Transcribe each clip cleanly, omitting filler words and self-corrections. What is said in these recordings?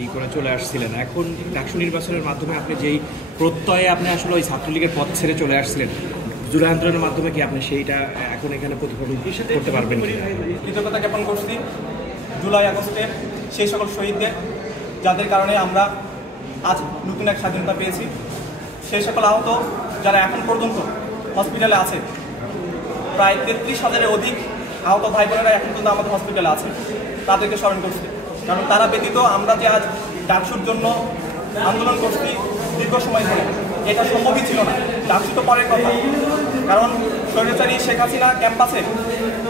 এই করে চলে আসছিলেন, এখন ডাকসু নির্বাচনের মাধ্যমে আপনি যেই প্রত্যয়ে আপনি আসলে ওই ছাত্রলীগের পথ ছেড়ে চলে আসছিলেন, জুলাই আন্দোলনের মাধ্যমে কি আপনি সেইটা এখন এখানে প্রতিফলন করতে পারবেন? কৃতজ্ঞতা জ্ঞাপন করছি জুলাই আগস্টের সেই সকল শহীদদের, যাদের কারণে আমরা আজ নতুন এক স্বাধীনতা পেয়েছি। সেই সকল আহত যারা এখন পর্যন্ত হসপিটালে আছে, প্রায় 33,000-এর অধিক আহত ভাই বোনেরা এখন পর্যন্ত আমাদের হসপিটালে আছে, তাদেরকে স্মরণ করছি। কারণ তারা ব্যতীত আমরা যে আজ ডাকসুর জন্য আন্দোলন করছি দীর্ঘ সময় ধরে, এটা সম্ভবই ছিল না। ডাকসু তো পরের কথা, কারণ স্বৈরাচারী শেখ হাসিনা ক্যাম্পাসে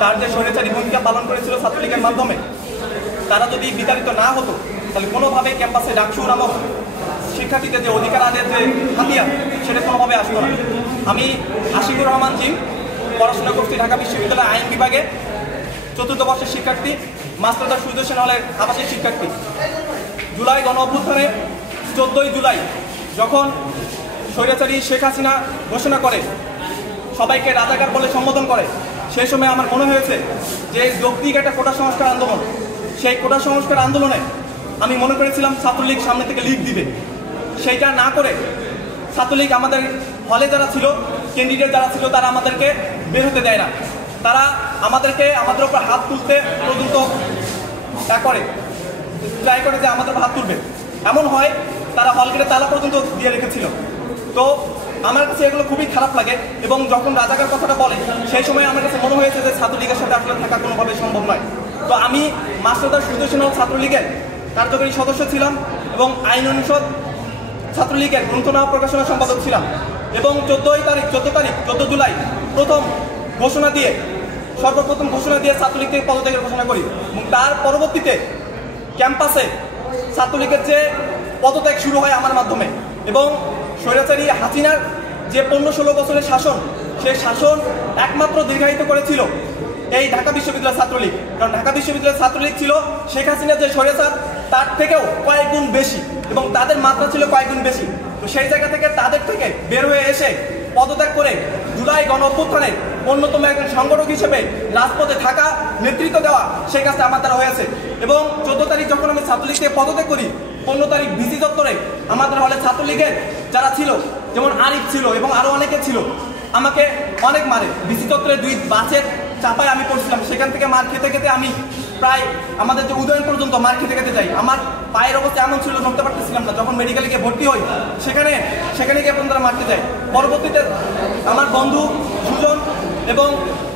তার যে স্বৈরাচারী ভূমিকা পালন করেছিল ছাত্রলীগের মাধ্যমে, তারা যদি বিতাড়িত না হতো তাহলে কোনোভাবে ক্যাম্পাসে ডাকসু নামক শিক্ষার্থীদের যে অধিকার আদায়ের যে হাতিয়ার, সেটা কোনোভাবে আসতো না। আমি আশিকুর রহমান জিম, পড়াশোনা করছি ঢাকা বিশ্ববিদ্যালয় আইন বিভাগে, 4র্থ বর্ষের শিক্ষার্থী, মাস্টারদার সূর্যসেন হলের আবাসিক শিক্ষার্থী। জুলাই গণ অভ্যুত্থানে 14ই জুলাই যখন স্বৈরাচারী শেখ হাসিনা ঘোষণা করে সবাইকে রাজাকার বলে সম্বোধন করে, সেই সময় আমার মনে হয়েছে যে যৌক্তিক একটা কোটা সংস্কার আন্দোলন, সেই কোটা সংস্কার আন্দোলনে আমি মনে করেছিলাম ছাত্রলীগ সামনে থেকে লিড দিবে। সেইটা না করে ছাত্রলীগ আমাদের হলে যারা ছিল, ক্যান্ডিডেট যারা ছিল, তারা আমাদেরকে বের হতে দেয় না। তারা আমাদের উপর হাত তুলতে পর্যন্ত ট্রাই করে যে আমাদের হাত তুলবে। এমন হয় তারা হল গেটে তালা পর্যন্ত দিয়ে রেখেছিল। তো আমার কাছে এগুলো খুবই খারাপ লাগে, এবং যখন রাজাকার কথাটা বলে সেই সময় আমার কাছে মনে হয়েছে যে ছাত্রলীগের সাথে আসলে থাকা কোনোভাবেই সম্ভব নয়। তো আমি মাস্টারদার সূর্যসেন ছাত্রলীগের কার্যকরী সদস্য ছিলাম এবং আইন অনুষদ ছাত্রলীগের গ্রন্থনা প্রকাশনা সম্পাদক ছিলাম, এবং 14 জুলাই সর্বপ্রথম ঘোষণা দিয়ে ছাত্রলীগ থেকে পদত্যাগের ঘোষণা করি, এবং তার পরবর্তীতে ক্যাম্পাসে ছাত্রলীগের যে পদত্যাগ শুরু হয় আমার মাধ্যমে। এবং স্বৈরাচারী হাসিনার যে 15-16 বছরের শাসন, সেই শাসন একমাত্র দীর্ঘায়িত করেছিল এই ঢাকা বিশ্ববিদ্যালয় ছাত্রলীগ। কারণ ঢাকা বিশ্ববিদ্যালয় ছাত্রলীগ ছিল শেখ হাসিনার যে স্বৈরাচার তার থেকেও কয়েক গুণ বেশি, এবং তাদের মাত্রা ছিল কয়েক গুণ বেশি। তো সেই জায়গা থেকে তাদের থেকে বের হয়ে এসে পদত্যাগ করে জুলাই গণ অভ্যুত্থানের অন্যতম একজন সংগঠক হিসেবে রাজপথে থাকা, নেতৃত্ব দেওয়া, সেই কাজটা আমার দ্বারা হয়েছে। এবং 14 তারিখ যখন আমি ছাত্রলীগ থেকে পদত্যাগ করি, 15 তারিখ ভিসি চত্বরে আমাদের হলে ছাত্রলীগের যারা ছিল, যেমন আরিফ ছিল এবং আরো অনেকে ছিল, আমাকে অনেক মারে। ভিসি চত্বরে 2 বাসের চাপায় আমি পড়ছিলাম, সেখান থেকে মার খেতে খেতে আমি প্রায় আমাদের যে উদয়ন পর্যন্ত মার খেতে খেতে যাই। আমার পায়ের অবস্থা এমন ছিল, নড়তে পারতেছিলাম না। যখন মেডিকেলে গিয়ে ভর্তি হই, সেখানে গিয়ে তারা মারতে যায়। পরবর্তীতে আমার বন্ধু সুজন এবং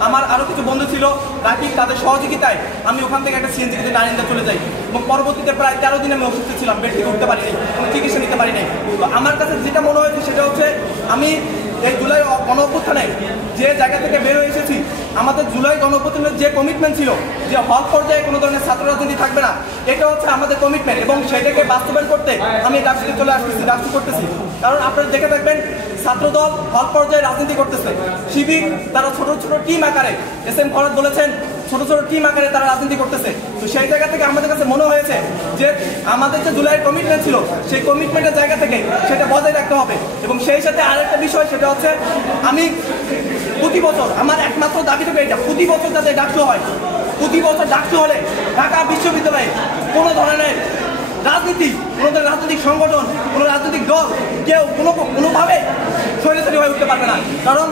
আমার আরও কিছু বন্ধু ছিল রাকিব, তাদের সহযোগিতায় আমি ওখান থেকে একটা সিএনজিতে নারিন্দা চলে যাই, এবং পরবর্তীতে প্রায় 13 দিন আমি অসুস্থ ছিলাম, বেড থেকে উঠতে পারিনি, কোনো চিকিৎসা নিতে পারিনি। তো আমার কাছে যেটা মনে হয়েছে সেটা হচ্ছে, আমি এই জুলাই গণ অভ্যুত্থানে যে জায়গা থেকে বের হয়ে এসেছি, আমাদের জুলাই গণ অভ্যুত্থানের যে কমিটমেন্ট ছিল যে হল পর্যায়ে কোনো ধরনের ছাত্র রাজনীতি থাকবে না, এটা হচ্ছে আমাদের কমিটমেন্ট, এবং সেটাকে বাস্তবায়ন করতে আমি ডাকসুতে চলে আসতেছি, ডাকসু করতেছি। কারণ আপনারা দেখে থাকবেন ছাত্রদল হল পর্যায়ে রাজনীতি করতেছে, শিবির তারা ছোট ছোট টিম আকারে, এসএম ফরাদ বলেছেন ছোট ছোট টিম আকারে তারা রাজনীতি করতেছে। তো সেই জায়গা থেকে আমাদের কাছে মনে হয়েছে যে আমাদের যে জুলাইয়ের কমিটমেন্ট ছিল, সেই কমিটমেন্টের জায়গা থেকে সেটা বজায় রাখতে হবে। এবং সেই সাথে আরেকটা বিষয়, সেটা হচ্ছে আমি প্রতি বছর আমার একমাত্র দাবি থেকে এটা, প্রতি বছর যাতে ডাকসু হয়, প্রতি বছর ডাকসু হলে ঢাকা বিশ্ববিদ্যালয়ে কোনো ধরনের রাজনীতি, কোনো ধরনের রাজনৈতিক সংগঠন, কোনো রাজনৈতিক দল কেউ কোনোভাবে স্বৈরাচারী হয়ে উঠতে পারবে না। কারণ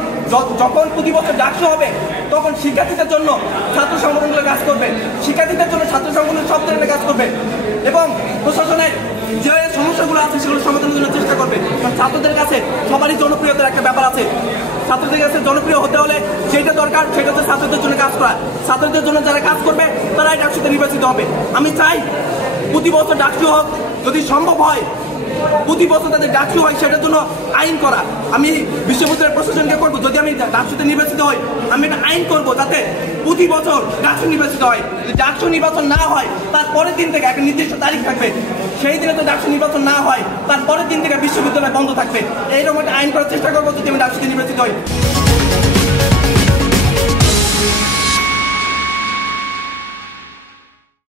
যখন প্রতি বছর ডাকসু হবে, তখন শিক্ষার্থীদের জন্য ছাত্র সংগঠনগুলো কাজ করবে, শিক্ষার্থীদের জন্য ছাত্র সংগঠন সব ধরনের কাজ করবে, এবং প্রশাসনের যে সমস্যাগুলো আছে সেগুলো সমাধানের জন্য চেষ্টা করবে। কারণ ছাত্রদের কাছে সবারই জনপ্রিয়তার একটা ব্যাপার আছে। ছাত্রদের কাছে জনপ্রিয় হতে হলে যেটা দরকার সেটা হচ্ছে ছাত্রদের জন্য কাজ করা। ছাত্রদের জন্য যারা কাজ করবে তারাই ডাকসুতে নির্বাচিত হবে। আমি চাই প্রতি বছর ডাকসু হোক, যদি সম্ভব হয় প্রতি বছর তাদের ডাকসু হয় সেটার জন্য আইন করা। আমি বিশ্ববিদ্যালয়ের প্রশাসনকে করবো, যদি আমি ডাকসুতে নির্বাচিত হই আমি একটা আইন করবো যাতে প্রতি বছর ডাকসু নির্বাচিত হয়। যদি ডাকসু নির্বাচন না হয় তার পরের দিন থেকে একটা নির্দিষ্ট তারিখ থাকবে, সেই দিনে তো ডাকসু নির্বাচন না হয় তার পরের দিন থেকে বিশ্ববিদ্যালয় বন্ধ থাকবে। এইরকম একটা আইন করার চেষ্টা করবো যদি আমি ডাকসুতে নির্বাচিত হই।